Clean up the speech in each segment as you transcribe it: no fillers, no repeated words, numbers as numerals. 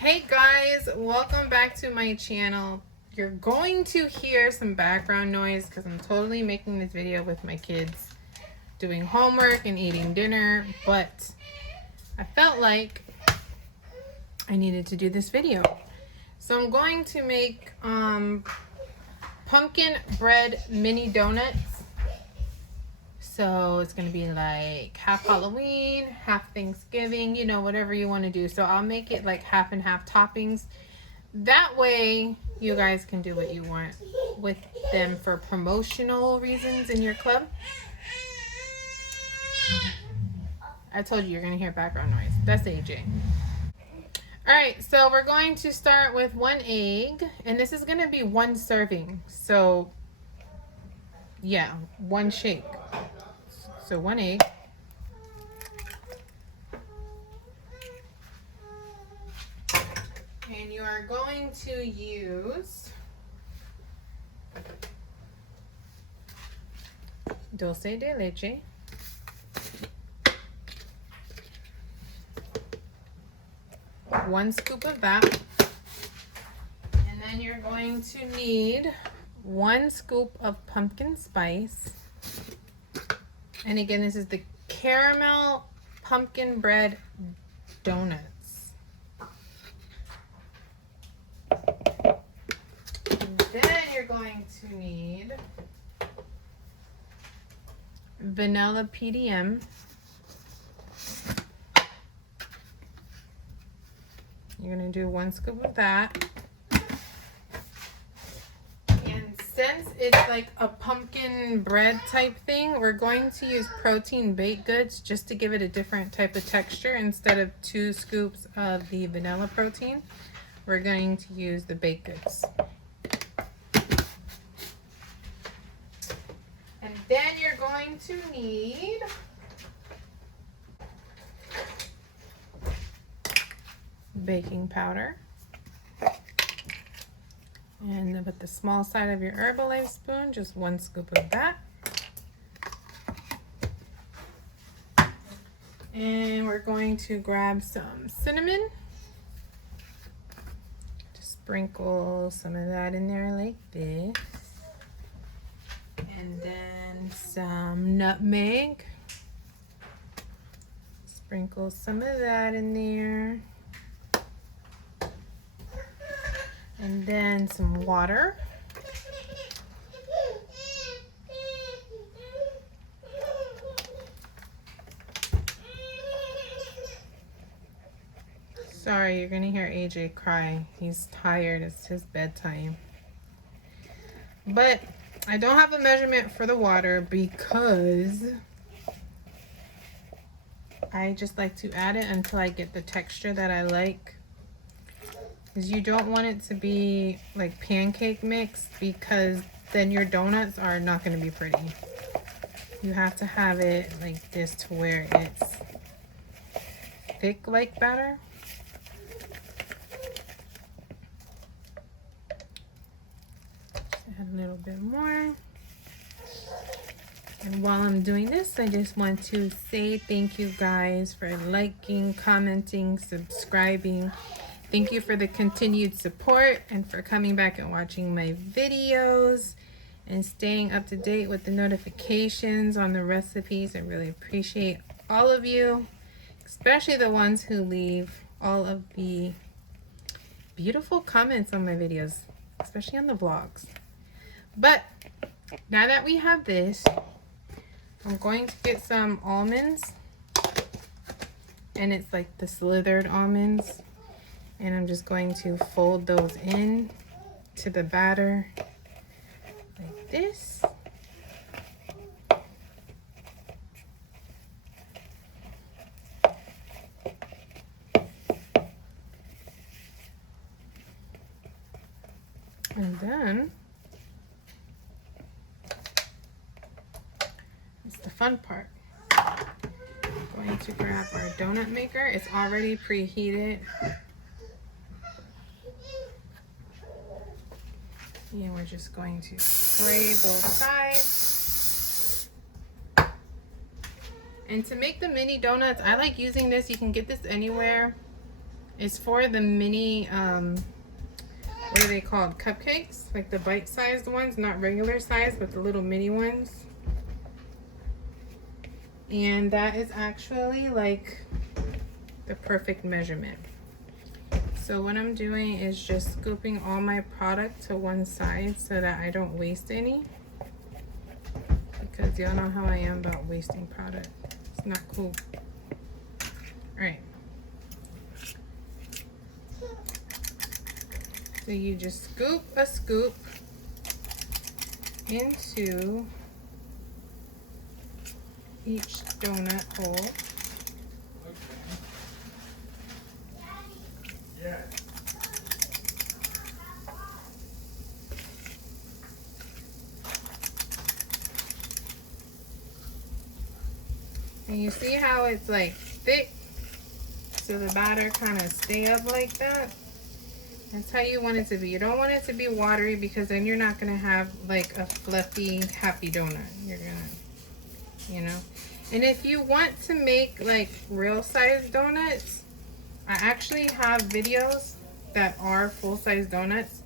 Hey guys, welcome back to my channel. You're going to hear some background noise because I'm totally making this video with my kids doing homework and eating dinner, but I felt like I needed to do this video. So I'm going to make pumpkin bread mini donuts. So it's going to be like half Halloween, half Thanksgiving, you know, whatever you want to do. So I'll make it like half and half toppings. That way you guys can do what you want with them for promotional reasons in your club. I told you you're going to hear background noise. That's AJ. Alright, so we're going to start with 1 egg. And this is going to be 1 serving. So, yeah, 1 shake. So 1 egg. And you are going to use dulce de leche. One scoop of that. And then you're going to need 1 scoop of pumpkin spice. And again, this is the caramel pumpkin bread donuts. And then you're going to need vanilla PDM. You're going to do 1 scoop of that. Since it's like a pumpkin bread type thing, we're going to use protein baked goods just to give it a different type of texture. Instead of 2 scoops of the vanilla protein, we're going to use the baked goods. And then you're going to need baking powder. And then with the small side of your Herbalife spoon, just 1 scoop of that. And we're going to grab some cinnamon. Just sprinkle some of that in there like this. And then some nutmeg. Sprinkle some of that in there. And then some water. Sorry, you're gonna hear AJ cry. He's tired, it's his bedtime. But I don't have a measurement for the water because I just like to add it until I get the texture that I like. Because you don't want it to be like pancake mix, because then your donuts are not going to be pretty. You have to have it like this to where it's thick like batter. Just add a little bit more. And while I'm doing this, I just want to say thank you guys for liking, commenting, subscribing. Thank you for the continued support and for coming back and watching my videos and staying up to date with the notifications on the recipes. I really appreciate all of you, especially the ones who leave all of the beautiful comments on my videos, especially on the vlogs. But now that we have this, I'm going to get some almonds, and it's like the slithered almonds. And I'm just going to fold those in to the batter like this. And then, it's the fun part. I'm going to grab our donut maker. It's already preheated. And we're just going to spray both sides. And to make the mini donuts, I like using this. You can get this anywhere. It's for the mini, what are they called? Cupcakes? Like the bite-sized ones, not regular size, but the little mini ones. And that is actually like the perfect measurement. So what I'm doing is just scooping all my product to one side so that I don't waste any. Because y'all know how I am about wasting product. It's not cool. All right. So you just scoop a scoop into each donut hole. Yeah. And you see how it's like thick, so the batter kind of stay up like that. That's how you want it to be. You don't want it to be watery, because then you're not gonna have like a fluffy, happy donut. You're gonna, you know. And if you want to make like real size donuts, I actually have videos that are full size donuts,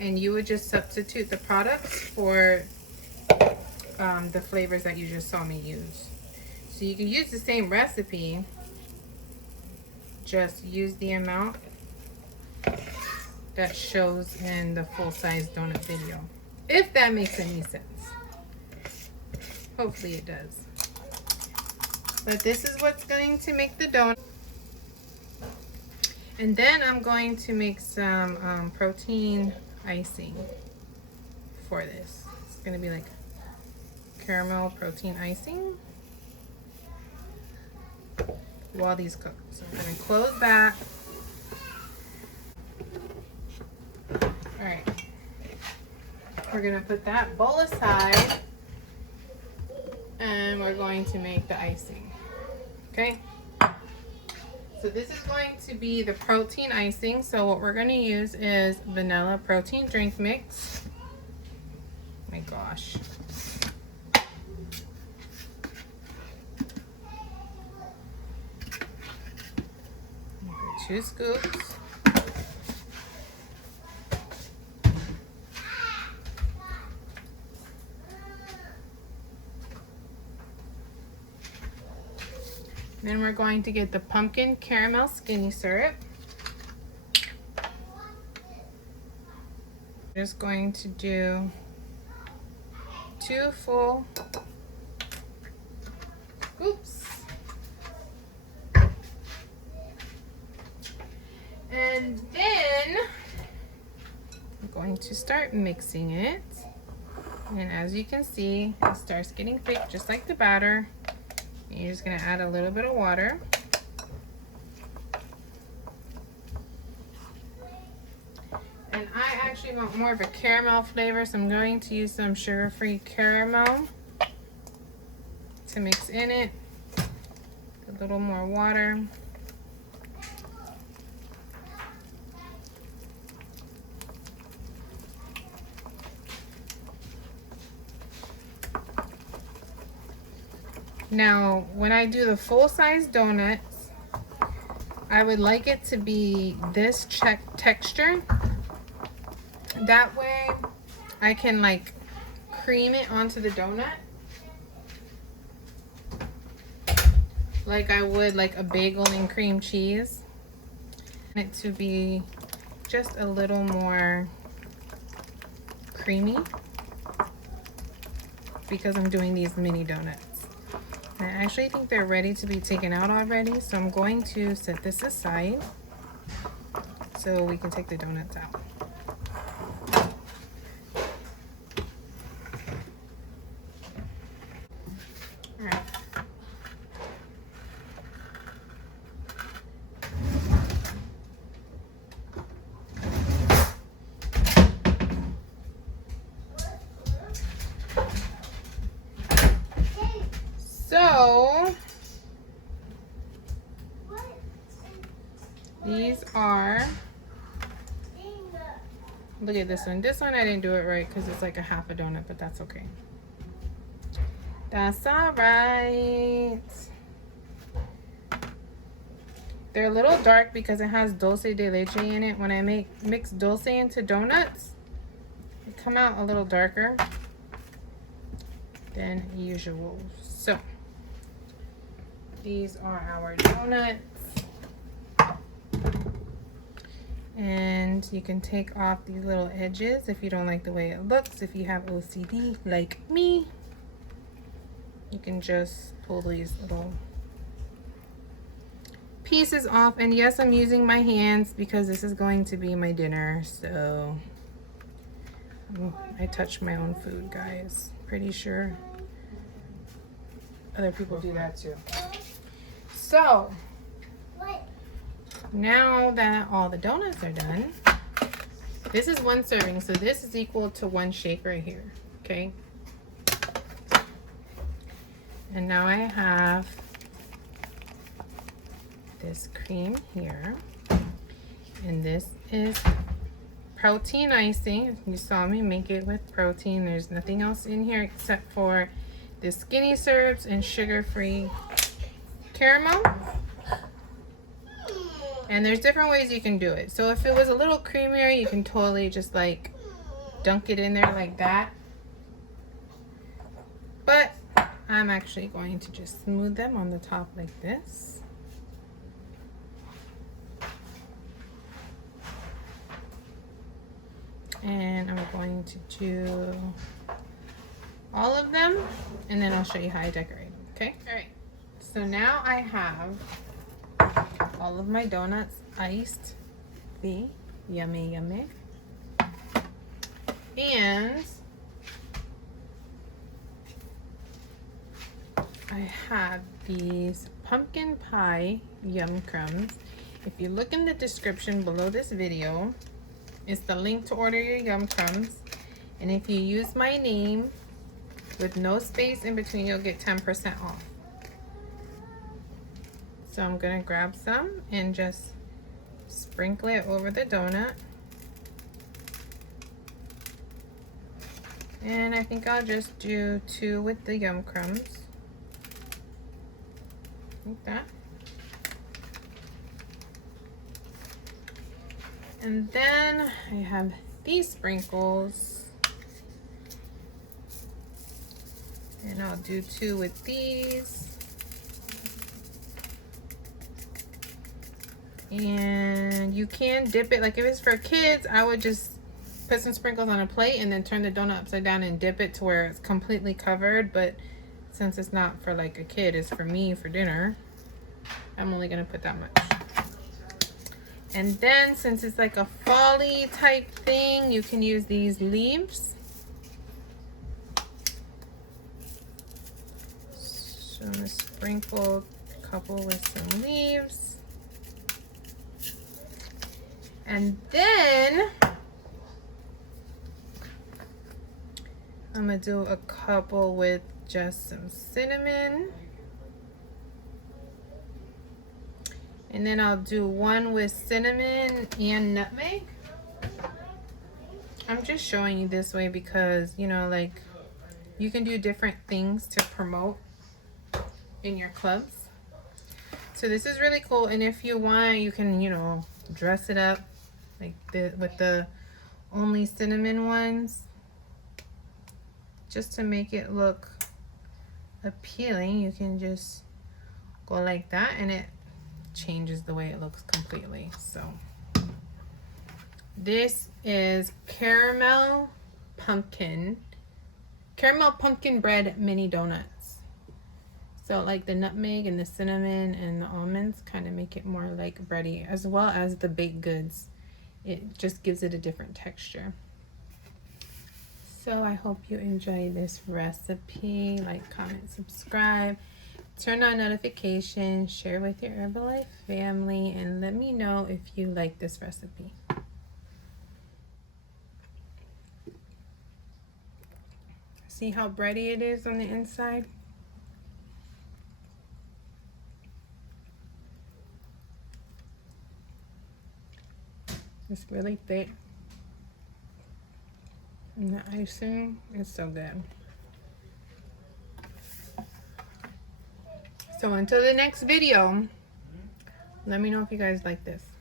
and you would just substitute the products for the flavors that you just saw me use. So you can use the same recipe, just use the amount that shows in the full size donut video, if that makes any sense. Hopefully it does. But this is what's going to make the donut. And then I'm going to make some protein icing for this. It's going to be like caramel protein icing while these cook. So I'm going to close that. Alright. We're going to put that bowl aside, and we're going to make the icing. Okay? So this is going to be the protein icing. So what we're going to use is vanilla protein drink mix. My gosh. 2 scoops. Then we're going to get the pumpkin caramel skinny syrup. Just going to do 2 full scoops. And then I'm going to start mixing it. And as you can see, it starts getting thick just like the batter. And you're just going to add a little bit of water. And I actually want more of a caramel flavor, so I'm going to use some sugar-free caramel to mix in it. A little more water. Now, when I do the full-size donuts, I would like it to be this texture. That way, I can like cream it onto the donut like I would like a bagel and cream cheese. And it to be just a little more creamy because I'm doing these mini donuts. I actually think they're ready to be taken out already, so I'm going to set this aside so we can take the donuts out. All right. So these are, look at this one. This one I didn't do it right because it's like a half a donut, but that's okay. That's all right. They're a little dark because it has dulce de leche in it. When I mix dulce into donuts, they come out a little darker than usual. So these are our donuts. And you can take off these little edges if you don't like the way it looks. If you have OCD like me, you can just pull these little pieces off. And yes, I'm using my hands because this is going to be my dinner. So I touch my own food, guys. Pretty sure other people do that too. So now that all the donuts are done, this is 1 serving, so this is equal to 1 shake right here, okay? And now I have this cream here, and this is protein icing. You saw me make it with protein. There's nothing else in here except for the skinny syrups and sugar-free caramel. And there's different ways you can do it. So if it was a little creamier, you can totally just like dunk it in there like that. But I'm actually going to just smooth them on the top like this. And I'm going to do all of them, and then I'll show you how I decorate them, okay? All right, so now I have all of my donuts iced. See? Yummy, yummy. And I have these pumpkin pie yum crumbs. If you look in the description below this video, it's the link to order your yum crumbs. And if you use my name with no space in between, you'll get 10% off. So I'm gonna grab some and just sprinkle it over the donut. And I think I'll just do 2 with the yum crumbs. Like that. And then I have these sprinkles. And I'll do 2 with these. And you can dip it, like if it's for kids, I would just put some sprinkles on a plate and then turn the donut upside down and dip it to where it's completely covered. But since it's not for like a kid, it's for me for dinner, I'm only gonna put that much. And then since it's like a fall-y type thing, you can use these leaves. So I'm gonna sprinkle a couple with some leaves. And then I'm gonna do a couple with just some cinnamon. And then I'll do 1 with cinnamon and nutmeg. I'm just showing you this way because, you know, like you can do different things to promote in your clubs. So this is really cool. And if you want, you can, you know, dress it up like with the only cinnamon ones, just to make it look appealing. You can just go like that and it changes the way it looks completely. So this is caramel pumpkin bread mini donuts. So like the nutmeg and the cinnamon and the almonds kind of make it more like bready, as well as the baked goods. It just gives it a different texture. So I hope you enjoy this recipe. Like, comment, subscribe, turn on notifications, share with your Herbalife family, and let me know if you like this recipe. See how bready it is on the inside? It's really thick. And the icing is so good. So until the next video, Let me know if you guys like this.